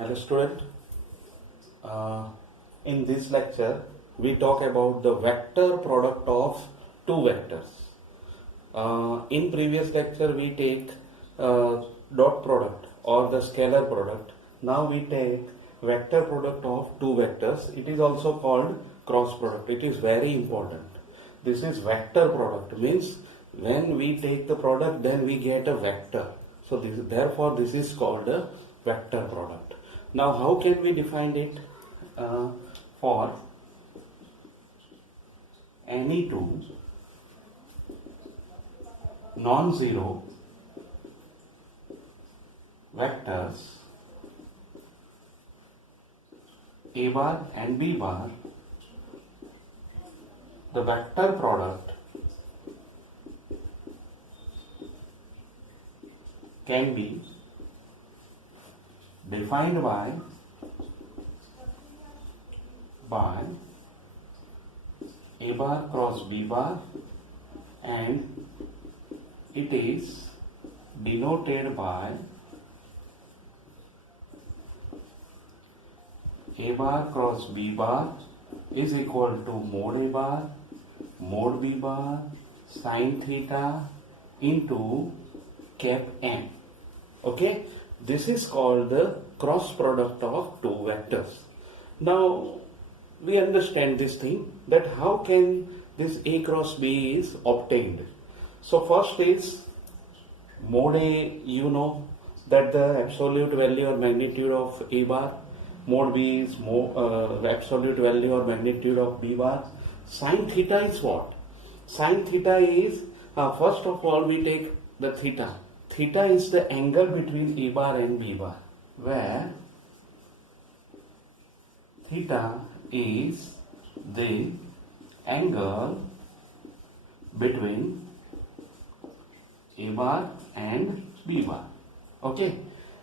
Hello student. Uh, in this lecture we talk about the vector product of two vectors. In previous lecture we take dot product or the scalar product. Now we take vector product of two vectors. It is also called cross product. It is very important. This is vector product, means when we take the product then we get a vector. So therefore this is called a vector product. Now how can we define it? For any two non-zero vectors A bar and B bar, the vector product can be defined by A bar cross B bar, and it is denoted by A bar cross B bar is equal to mod A bar mod B bar sin theta into cap n. Okay, this is called the cross product of two vectors. Now we understand this thing, that how can this A cross B is obtained. So first is mod A, you know that the absolute value or magnitude of A bar, mod B is absolute value or magnitude of B bar. Sin theta is what? Sin theta is, first of all we take the theta. Theta is the angle between A bar and B bar, where theta is the angle between A bar and B bar. Okay,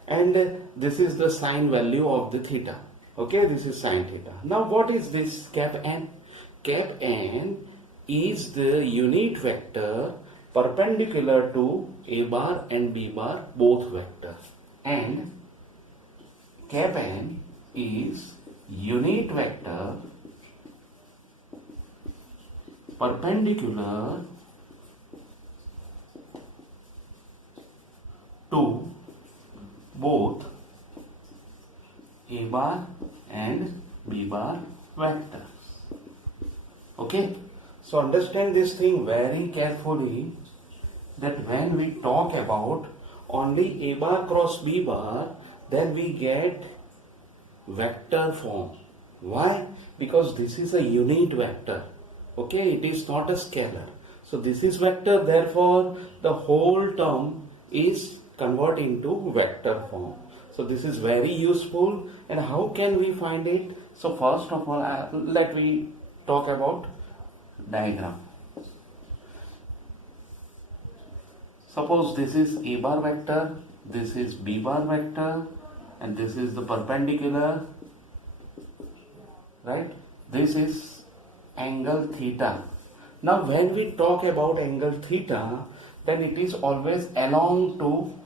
and this is the sine value of the theta. Okay, this is sine theta. Now what is this cap n? Cap n is the unit vector perpendicular to A bar and B bar, both vectors, and cap n is unit vector perpendicular to both A bar and B bar vectors. Okay, so understand this thing very carefully, that when we talk about only A bar cross B bar, then we get vector form. Why? Because this is a unit vector. Okay, it is not a scalar. So this is vector, therefore the whole term is converting to vector form. So this is very useful. And how can we find it? So first of all, let me talk about diagram. Suppose this is A bar vector, this is B bar vector, and this is the perpendicular, right? This is angle theta. Now when we talk about angle theta, then it is always along to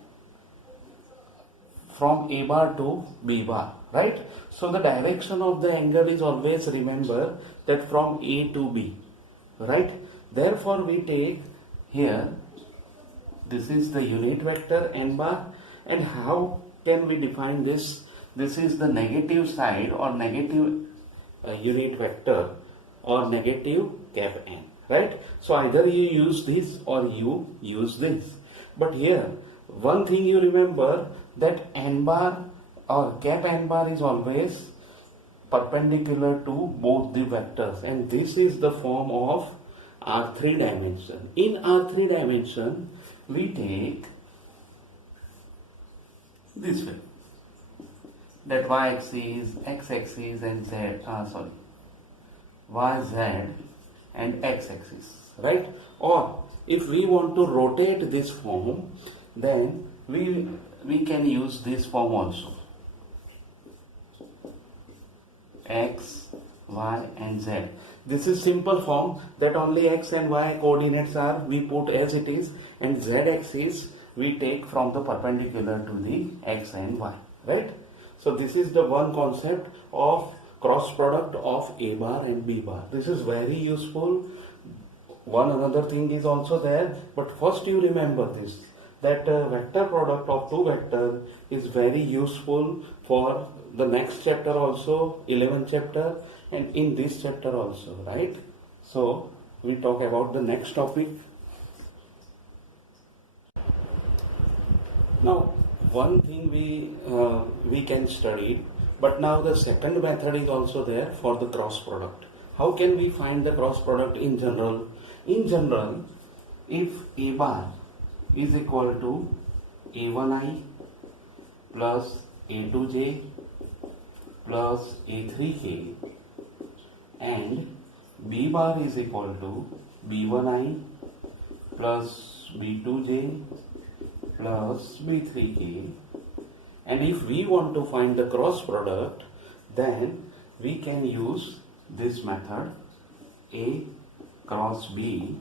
from A bar to B bar, right? So the direction of the angle is always, remember, that from A to B, right? Therefore we take here, this is the unit vector n bar, and how can we define this? This is the negative side or negative unit vector or negative cap n, right? So either you use this or you use this. But here one thing you remember, that n bar or cap n bar is always perpendicular to both the vectors, and this is the form of R3 dimension. In R3 dimension we take this way, that y-axis, x-axis and y, z and x-axis, right? Or if we want to rotate this form, then we can use this form also, x, y and z. This is simple form, that only x and y coordinates are we put as it is, and z axis we take from the perpendicular to the x and y, right? So this is the one concept of cross product of A bar and B bar. This is very useful. One another thing is also there, but first you remember this, that vector product of two vectors is very useful for the next chapter also, 11th chapter, and in this chapter also, right? So we talk about the next topic. Now one thing we can study, but now the second method is also there for the cross product. How can we find the cross product in general? In general, if A bar is equal to A1i plus A2j plus A3k and B bar is equal to B1i plus B2j plus B3k, and if we want to find the cross product, then we can use this method. A cross B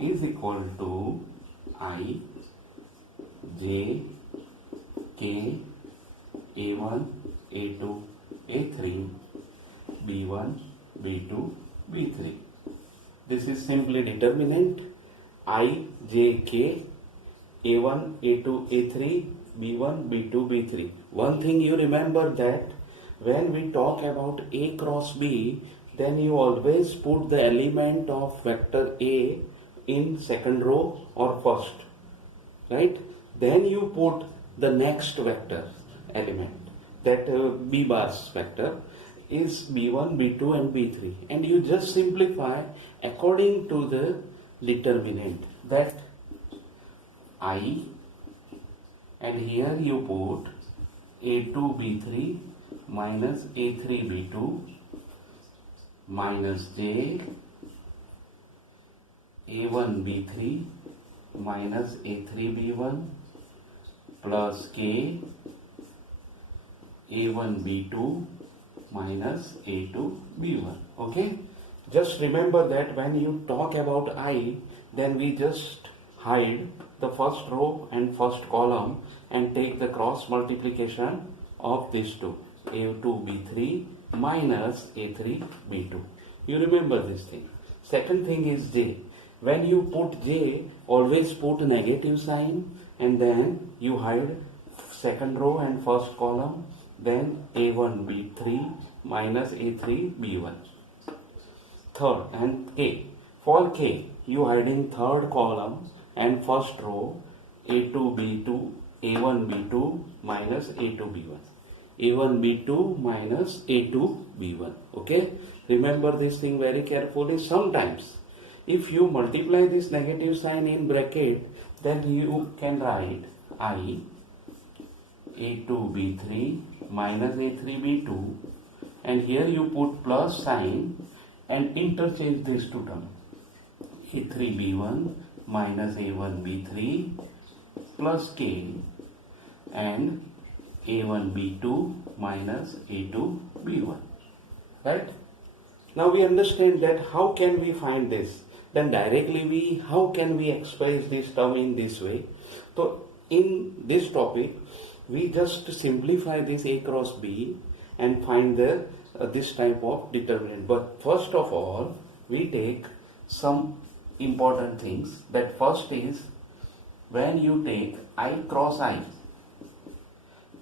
is equal to I j k A1 A2 A3 B1 B2 B3. This is simply determinant I j k A1 A2 A3 B1 B2 B3. One thing you remember, that when we talk about A cross B, then you always put the element of vector A in second row or first, right? Then you put the next vector element, that B bar's vector is B1, B2 and B3, and you just simplify according to the determinant, that I, and here you put A2 B3 minus A3 B2 minus J A1 B3 minus A3 B1 plus K A1 B2 minus A2 B1. Okay, just remember that when you talk about I, then we just hide the first row and first column and take the cross multiplication of these two, A2 B3 minus A3 B2. You remember this thing. Second thing is J. When you put J, always put negative sign and then you hide second row and first column, then A1 B3 minus A3 B1. Third, and K. For K, you hiding third column and first row, A2 B2 A1 B2 minus A2 B1. A1 B2 minus A2 B1. Okay, remember this thing very carefully. Sometimes if you multiply this negative sign in bracket, then you can write I A2 B3 minus A3 B2, and here you put plus sign and interchange these two terms, A3 B1 minus A1 B3 plus K and A1 B2 minus A2 B1. Right? Now we understand that how can we find this? Then directly how can we express this term in this way? So in this topic, we just simplify this A cross B and find the this type of determinant. But first of all, we take some important things. That first is, when you take I cross I,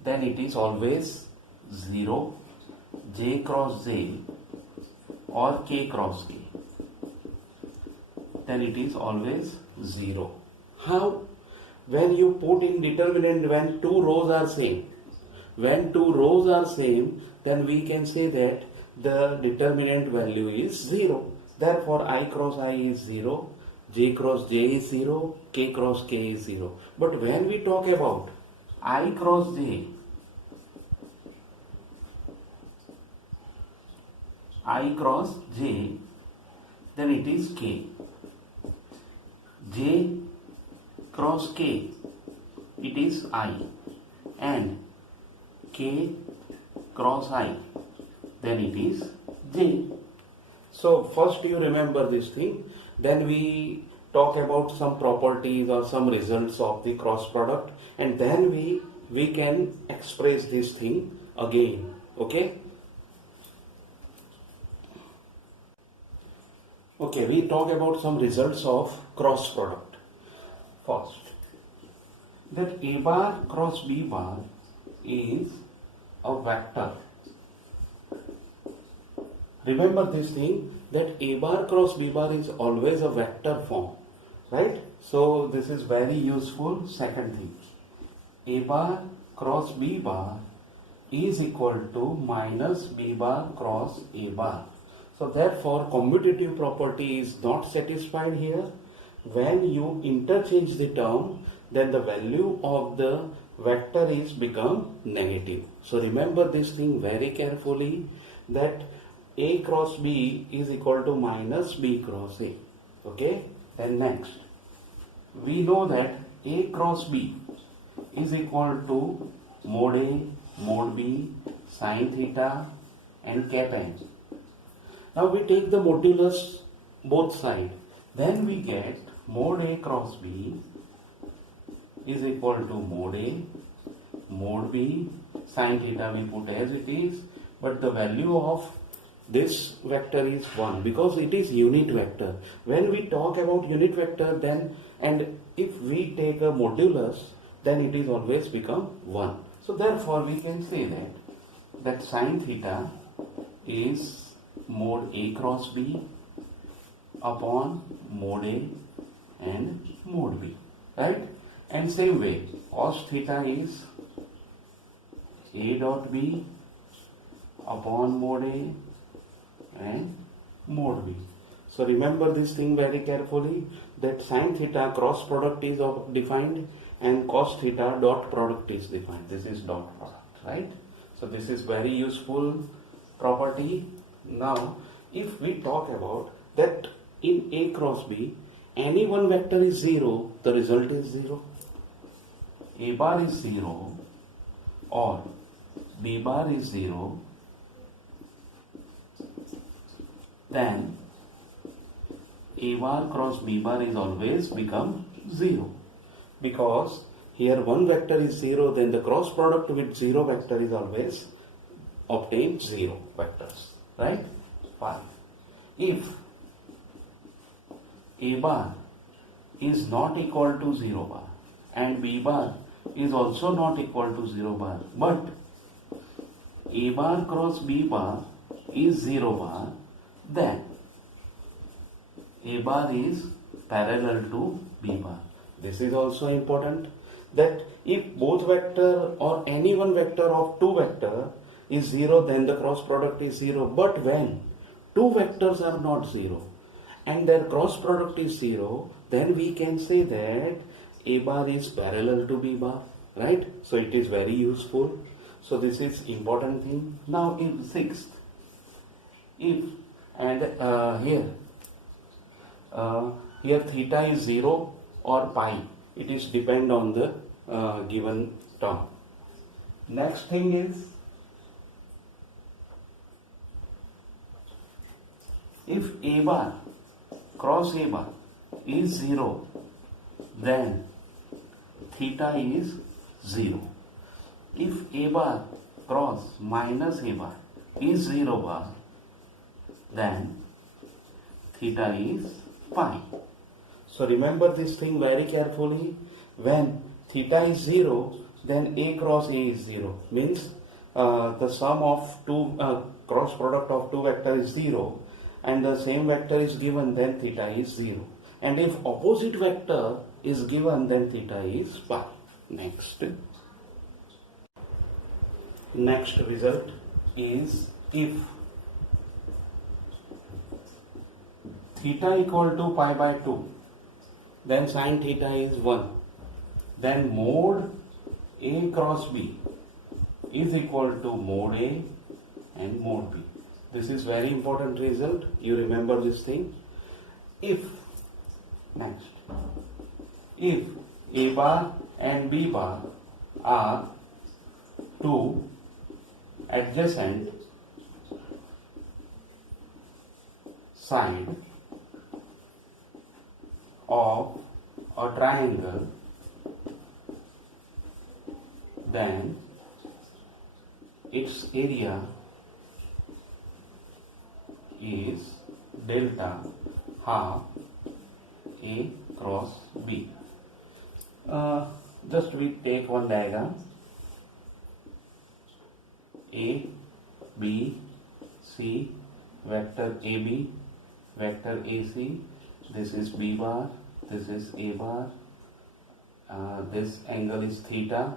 then it is always 0, J cross J or K cross K, then it is always 0. How? When you put in determinant when two rows are same. When two rows are same, then we can say that the determinant value is 0. Therefore, I cross I is 0, J cross J is 0, K cross K is 0. But when we talk about I cross J, I cross J, then it is K. J cross K, it is I, and K cross I, then it is J. So first you remember this thing, then we talk about some properties or some results of the cross product, and then we can express this thing again. Okay. Okay, we talk about some results of cross product. First, that A bar cross B bar is a vector. Remember this thing, that A bar cross B bar is always a vector form, right? So this is very useful. Second thing, A bar cross B bar is equal to minus B bar cross A bar. So therefore commutative property is not satisfied here. When you interchange the term, then the value of the vector is become negative. So remember this thing very carefully, that A cross B is equal to minus B cross A. Okay. Then next, we know that A cross B is equal to mod A, mod B, sine theta and cap n. Now we take the modulus both sides. Then we get mod A cross B is equal to mod B, sine theta we put as it is, but the value of this vector is 1 because it is unit vector. When we talk about unit vector, then and if we take a modulus, then it is always become 1. So therefore we can say that sine theta is mod A cross B upon mod A and mod B, right? And same way, cos theta is A dot B upon mod A and mod B. So remember this thing very carefully, that sine theta cross product is defined and cos theta dot product is defined. This is dot product, right? So this is very useful property. Now if we talk about that in A cross B, any one vector is 0, the result is 0. A bar is 0 or B bar is 0, then A bar cross B bar is always become 0. Because here one vector is 0, then the cross product with 0 vector is always obtained 0 vectors, right? 5. If A bar is not equal to 0 bar and B bar is also not equal to 0 bar, but A bar cross B bar is 0 bar, then A bar is parallel to B bar. This is also important, that if both vector or any one vector of two vector is 0, then the cross product is 0. But when two vectors are not 0 and their cross product is 0, then we can say that A bar is parallel to B bar, right? So it is very useful. So this is important thing. Now in sixth, if and here theta is 0 or pi, it is depend on the given term. Next thing is, if A bar cross A bar is 0, then theta is 0. If A bar cross minus A bar is 0 bar, then theta is pi. So remember this thing very carefully. When theta is 0, then A cross A is 0. Means the sum of two cross product of two vector is 0 and the same vector is given, then theta is 0. And if opposite vector is given, then theta is pi. Next result is, if theta equal to pi by 2, then sine theta is 1. Then mod A cross B is equal to mod A and mod B. This is very important result. You remember this thing. If A bar and B bar are two adjacent side of a triangle, then its area is delta half A cross B. Just we take one diagram. A, B, C, vector AB, vector AC. This is B bar, this is A bar. This angle is theta.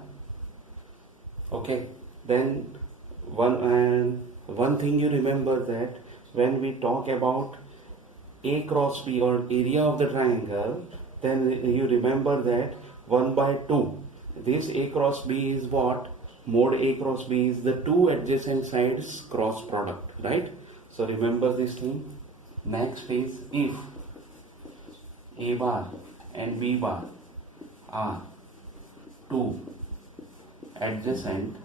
Okay. Then one thing you remember, that when we talk about A cross B or area of the triangle, then you remember that 1 by 2. This A cross B is what? Mod A cross B is the two adjacent sides cross product, right? So remember this thing. Next is, if A bar and B bar are two adjacent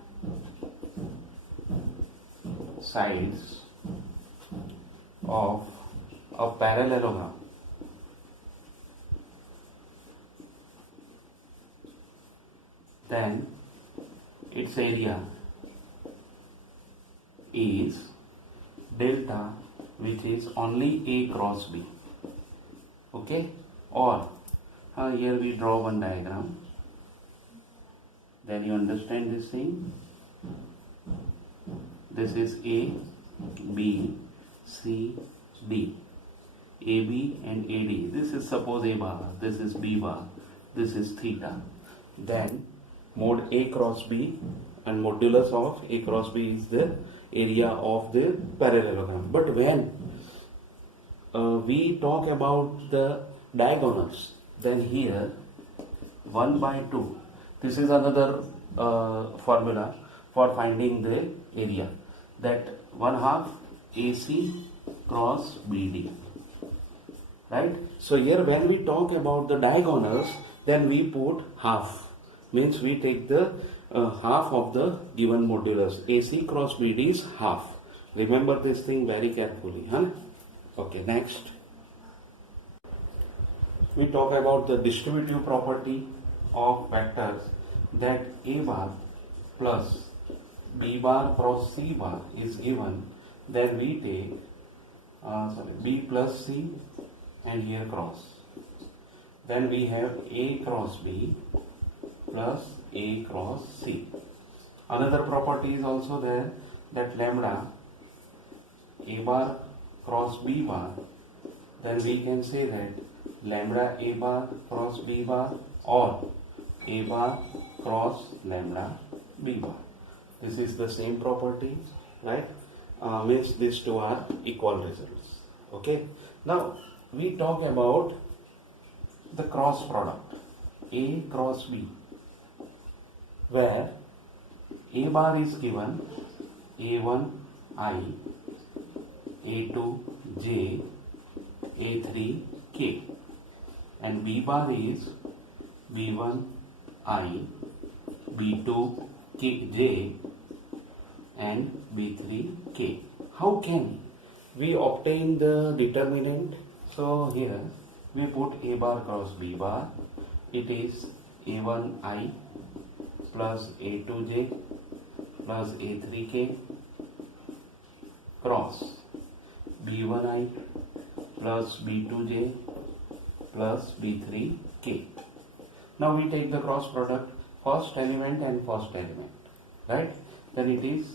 sides of a parallelogram, then its area is delta, which is only A cross B. Okay? Or here we draw one diagram, then you understand this thing. This is A, B, C, D, AB and AD. This is suppose A bar, this is B bar, this is theta. Then mod A cross B and modulus of A cross B is the area of the parallelogram. But when we talk about the diagonals, then here 1 by 2. This is another formula for finding the area, that 1/2 AC cross BD, right? So here when we talk about the diagonals, then we put half, means we take the half of the given modulus. AC cross BD is half. Remember this thing very carefully, huh? Okay, next we talk about the distributive property of vectors, that A bar plus B bar cross C bar is given. Then we take B plus C and here cross. Then we have A cross B plus A cross C. Another property is also there, that lambda A bar cross B bar, then we can say that lambda A bar cross B bar or A bar cross lambda B bar. This is the same property, right? Means these two are equal results. Okay. Now we talk about the cross product A cross B, where A bar is given A1I, A2J, A3K, and B bar is B1I, B2J and B3K. How can we obtain the determinant? So here we put A bar cross B bar. It is A1I plus A2J plus A3K cross B1I plus B2J plus B3K. Now we take the cross product, first element and first element, right? Then it is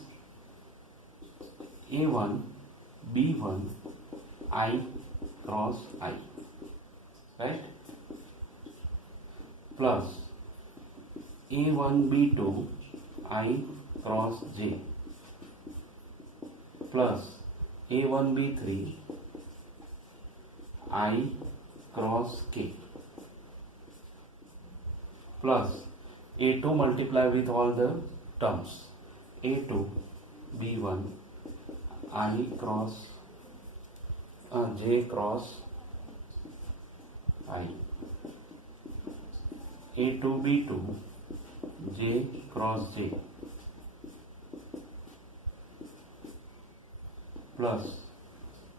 A1 B1 I cross I, right? Plus A1 B2 I cross J plus A1 B3 I cross K plus A2 multiply with all the terms, A2 B1 I cross J cross I, A2 B2 J cross J plus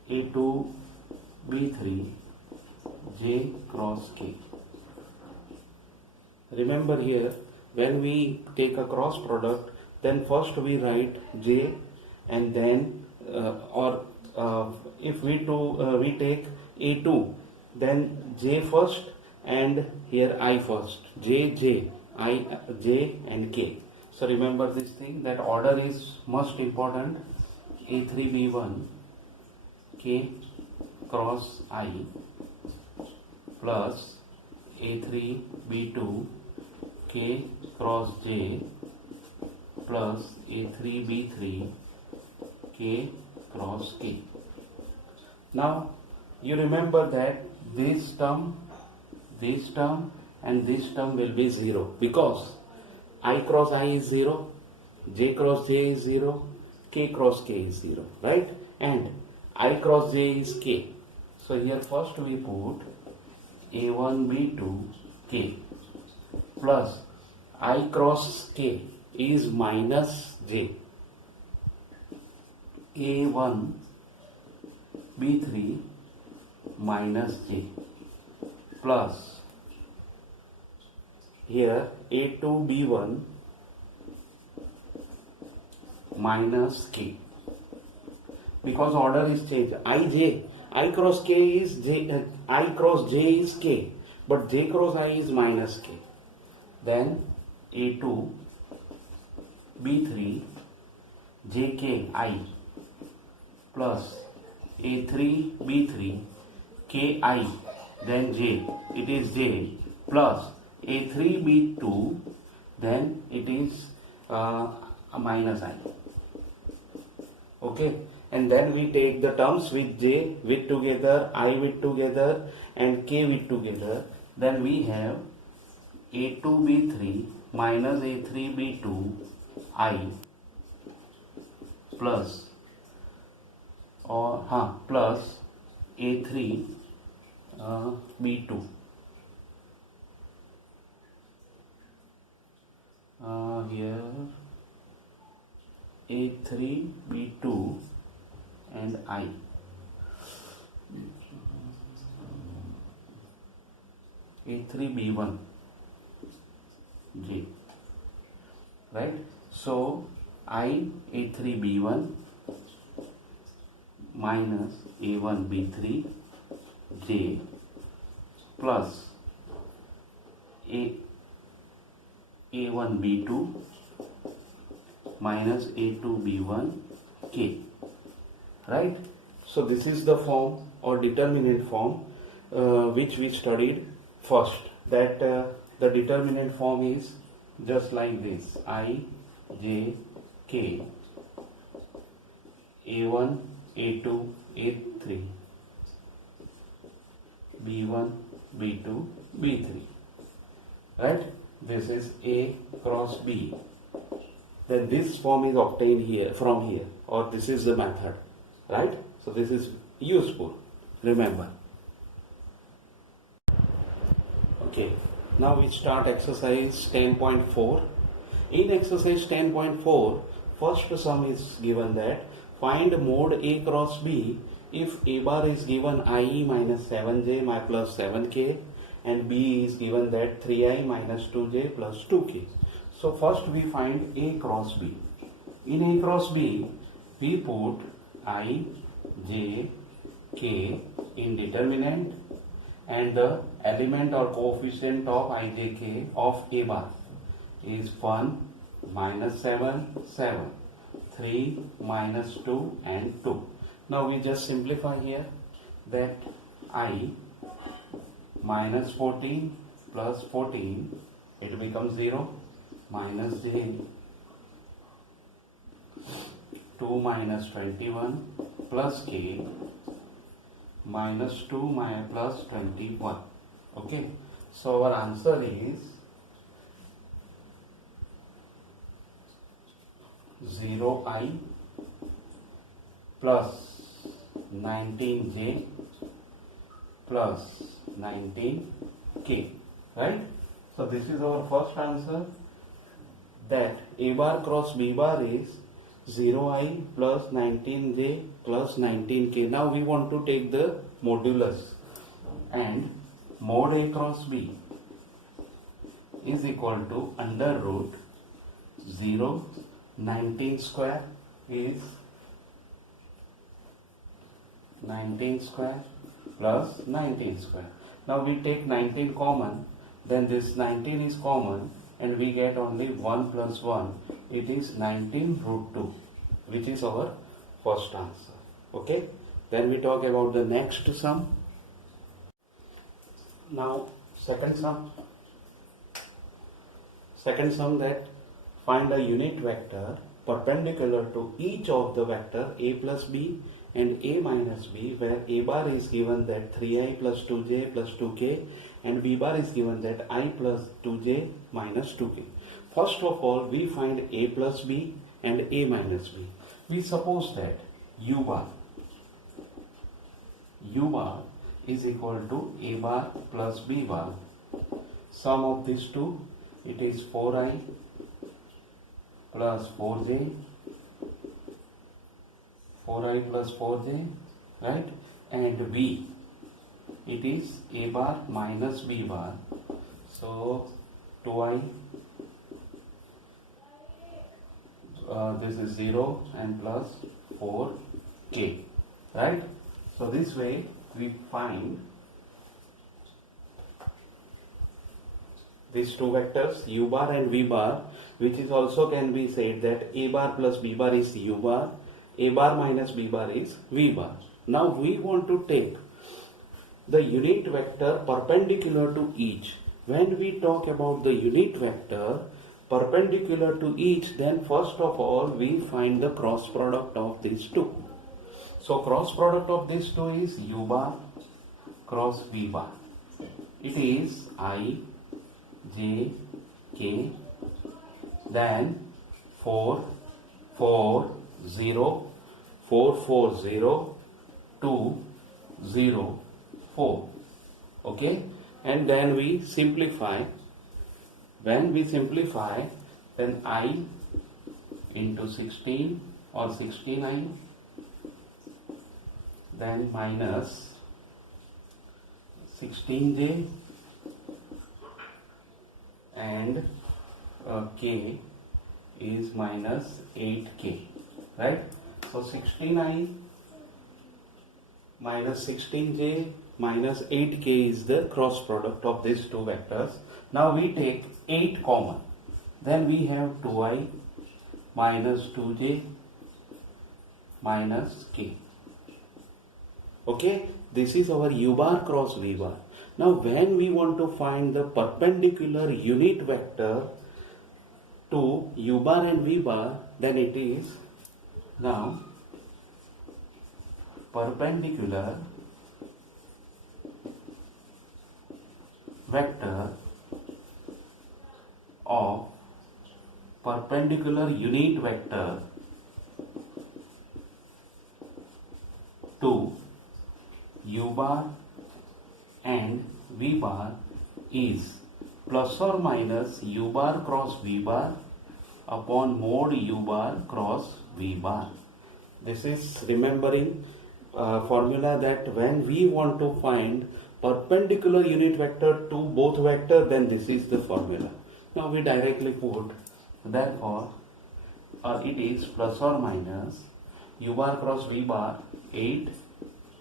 A2 B3 J cross K. Remember here, when we take a cross product, then first we write j, and then or if we take a2, then j first and here I first, j, I, j and k. So remember this thing, that order is most important. A3b1 k cross I plus A3b2 k cross j plus A3b3 k cross k. Now you remember that this term and this term will be 0, because I cross I is 0, j cross j is 0, k cross k is 0, right? And I cross j is k. So here first we put a1 b2 k plus I cross k is minus j, a1 b3 minus j plus here a2 b1 minus k, because order is changed. I cross k is j, I cross j is k, but j cross I is minus k. Then a2 b3 jk I plus a3 b3 ki, then j, it is j, plus a3 b2, then it is a minus I. Okay, and then we take the terms with j with together, I with together and k with together. Then we have a2 b3 minus a3 b2 I plus plus a3 b2 here a3 b2 and I a3 b1 j, right? So I a3 b1 minus a1 b3 j plus a1 b2 minus a2 b1 k, right? So this is the form or determinant form which we studied first, that the determinant form is just like this: I, j, k, a1, a2, a3, b1, b2, b3, right? This is a cross b. Then this form is obtained here from here, or this is the method, right? So this is useful, remember. Okay, now we start exercise 10.4. In exercise 10.4, first sum is given that find mode A cross B if A bar is given IE minus 7j plus 7k and B is given that 3i minus 2j plus 2k. So first we find A cross B. In A cross B, we put I, j, k in determinant, and the element or coefficient of I, j, k of A bar is 1, minus 7, 7, 3, minus 2 and 2. Now we just simplify here, that I minus 14 plus 14, it becomes 0, minus j, 2 minus 21 plus k minus 2 plus 21. Okay, so our answer is 0i plus 19j plus 19k, right? So this is our first answer, that A bar cross B bar is 0i plus 19j plus 19k. Now we want to take the modulus, and mod A cross B is equal to under root 0 19 square is 19 square plus 19 square. Now we take 19 common, then this 19 is common and we get only 1 plus 1. It is 19 root 2, which is our first answer. Okay, then we talk about the next sum. Now second sum that find a unit vector perpendicular to each of the vector a plus b and a minus b, where a bar is given that 3i plus 2j plus 2k and b bar is given that I plus 2j minus 2k. First of all, we find a plus b and a minus b. We suppose that u bar is equal to a bar plus b bar. Sum of these two, it is 4i plus 4j, 4i plus 4j, right? And b, it is a bar minus b bar. So 2i, this is 0 and plus 4k, right? So this way we find these two vectors u bar and v bar, which is also can be said that a bar plus b bar is u bar, a bar minus b bar is v bar. Now we want to take the unit vector perpendicular to each. When we talk about the unit vector perpendicular to each, then first of all we find the cross product of these two. So cross product of these two is u bar cross v bar. It is I, j, k, then 4, 4, 0, 4, 4, 0, 2, 0, 4. Okay, and then we simplify. When we simplify, then I into 16 or 16i, then minus 16j and k is minus 8k, right? So 16i minus 16j minus 8k is the cross product of these two vectors. Now we take 8 common, then we have 2i minus 2j minus k. Okay, this is our u bar cross v bar. Now when we want to find the perpendicular unit vector to u bar and v bar, then it is now perpendicular vector of perpendicular unit vector to u bar and v bar is plus or minus u bar cross v bar upon mod u bar cross v bar. This is remembering formula that when we want to find perpendicular unit vector to both vector, then this is the formula. Now we directly put, therefore it is plus or minus u bar cross v bar 8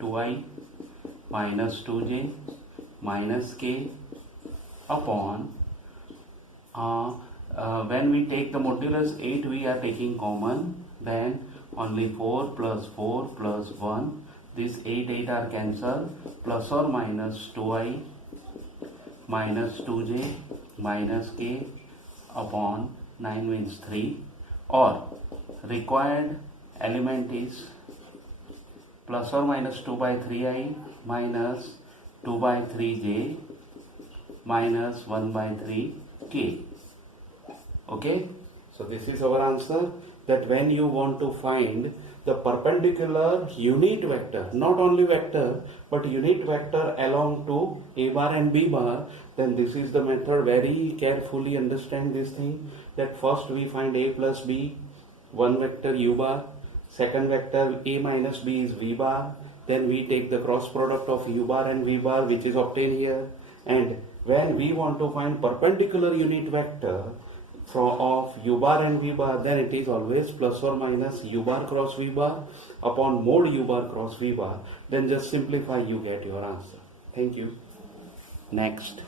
2i minus 2j minus k upon when we take the modulus 8 we are taking common, then only 4 plus 1, this 8 are cancelled, plus or minus 2i minus 2j minus k upon 9 means 3, or required element is plus or minus 2 by 3i minus 2 by 3j minus 1 by 3k. Okay, so this is our answer, that when you want to find the perpendicular unit vector, not only vector but unit vector along to a bar and b bar, then this is the method. Very carefully understand this thing, that first we find a plus b, one vector u bar, second vector a minus b is v bar, then we take the cross product of u bar and v bar, which is obtained here. And when we want to find perpendicular unit vector, of u bar and v bar, then it is always plus or minus u bar cross v bar upon mod u bar cross v bar. Then just simplify, you get your answer. Thank you. Next.